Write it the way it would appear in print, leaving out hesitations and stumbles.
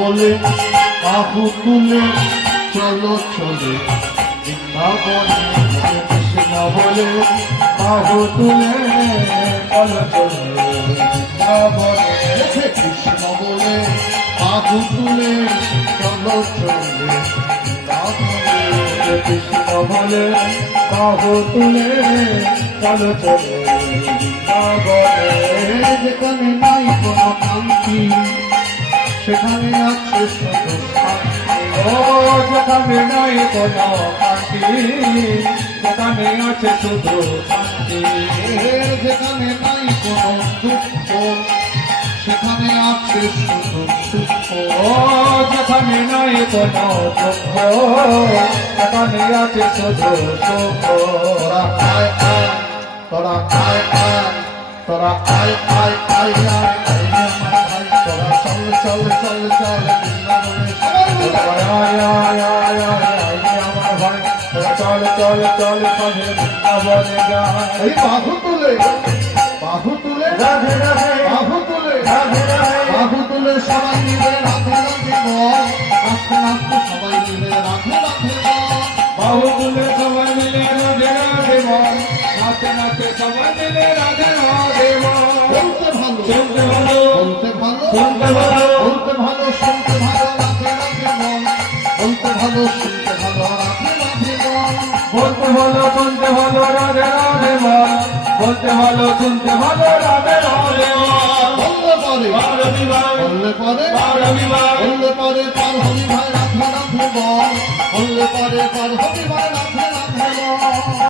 বলে বাহু তুলে চলো চলে বৃন্দাবনে। কৃষ্ণ বলে বাহু তুলে চলো চলে বৃন্দাবনে। কৃষ্ণ বলে বাহু তুলে চলো চলে বৃন্দাবনে। কৃষ্ণ বলে বাহু তুলে চলো চলে বৃন্দাবনে। যেখানে নাই কোনো কান্তি সেখানে আছে শুধু শান্তি। ও যেখানে নাই কোনো কান্তি সেখানে আছে শুধু শান্তি। যেখানে নাই কোনো দুঃখ সেখানে আছে শুধু সুখ। ও যেখানে নাই কোনো দুঃখ সেখানে আছে শুধু সুখ। তোরা আয় আয়, তোরা আয় আয়, তোরা আয় আয় আয় আয় আমার ভাই। তোরা চল চল চল চল বৃন্দাবনে। আয় আয় আয় আয় আমার ভাই। তোরা চল চল চল চল বৃন্দাবনে যায়। এই বাহু তুলে বাহু তুলে রাধে রাধে, বাহু তুলে রাধে রাধে, বাহু তুলে সবাই মিলে রাধে রাধে বল। আস্তে আস্তে সবাই মিলে রাধে রাধে বল। বাহু তুলে সবাই মিলে রাধে রাধে বল। নাচতে নাচতে সবাই মিলে রাধে রাধে বল। বলতে ভালো শুনতে ভালো, বলতে ভালো শুনতে ভালো, বলতে ভালো শুনতে ভালো রাধে রাধে বল। বলতে ভালো শুনতে ভালো রাধে রাধে বল। বলতে ভালো শুনতে ভালো রাধে রাধে বল। বলতে ভালো শুনতে ভালো রাধে রাধে বল। বললে পরে বললে পরে বললে পরে পার হবি ভাই রাধে রাধে বল। বললে পরে পার হবি ভাই রাধে